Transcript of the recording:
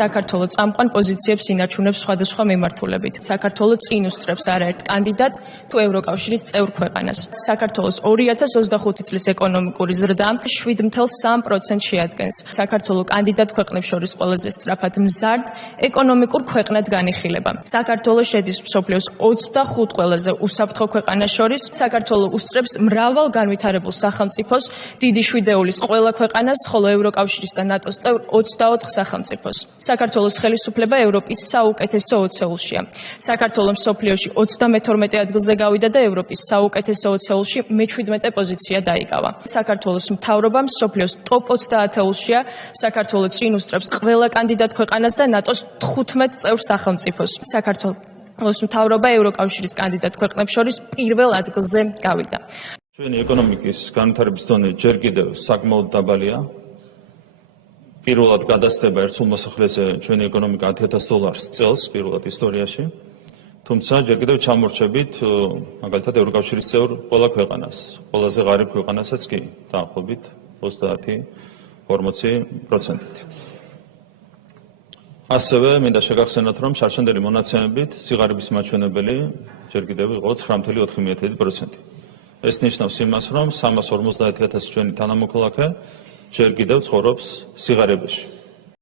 საქართველოს წამყვან პოზიციებს ინარჩუნებს სხვადასხვა მიმართულებით. საქართველოს წინ უსწრებს არაერთ კანდიდატ თუ ევროკავშირის წევრ ქვეყანას. საქართველოს 2025 წლის ეკონომიკური ზრდა 7.3% შეადგენს. საქართველოს კანდიდატ ქვეყნებს შორის ყველაზე სწრაფად მზარდ ეკონომიკურ ქვეყნად განიხილება. საქართველოს შედის მსოფლიოს 25 ყველაზე უსაფრთხო ქვეყანას შორის. საქართველოს უსწრებს მრავალ განვითარებულ სახელმწიფოს, დიდი შვიდეულის ყველა ქვეყანას, ხოლო ევროკავშირის და ნატოს წევრ 24 სახელმწიფოს. საქართველოს ხელისუფლება ევროპის საუკეთესო 20-ში. საქართველოს მსოფლიოში 32 ადგილზე გავიდა და ევროპის საუკეთესო 20-ში მე-17 პოზიცია დაიკავა. საქართველოს მთავრობა მსოფლიოს ტოპ 30-ში. საქართველოს წინ უსწრებს ყველა კანდიდატ ქვეყანას და ნატოს 15 წევრ სახელმწიფოს. საქართველოს მთავრობა ევროკავშირის კანდიდატ ქვეყნებს შორის პირველ ადგილზე გავიდა. ჩვენი ეკონომიკის განვითარების დონე ჯერ კიდევ საკმაოდ დაბალია. პირველად გადასდება ერთსულ მოსახლეზე ჩვენი ეკონომიკა $10,000 წელს პირველად ისტორიაში. თუმცა ჯერ კიდევ ჩამორჩებით მაგალითად ევროკავშირის წევრ ყველა ქვეყანას, ყველაზე ღარიბ ქვეყანასაც კი დაახლოებით 30-40%-ით. ასევე მინდა შეგახსენოთ, რომ შარშანდელი მონაცემებით სიღარიბის მაჩვენებელი ჯერ კიდევ იყო 9.4%. ეს ნიშნავს იმას, რომ 350,000 ჩვენი თანამოქალაქე ჯერ კიდევ ცხოვრობს სიღარიბეში.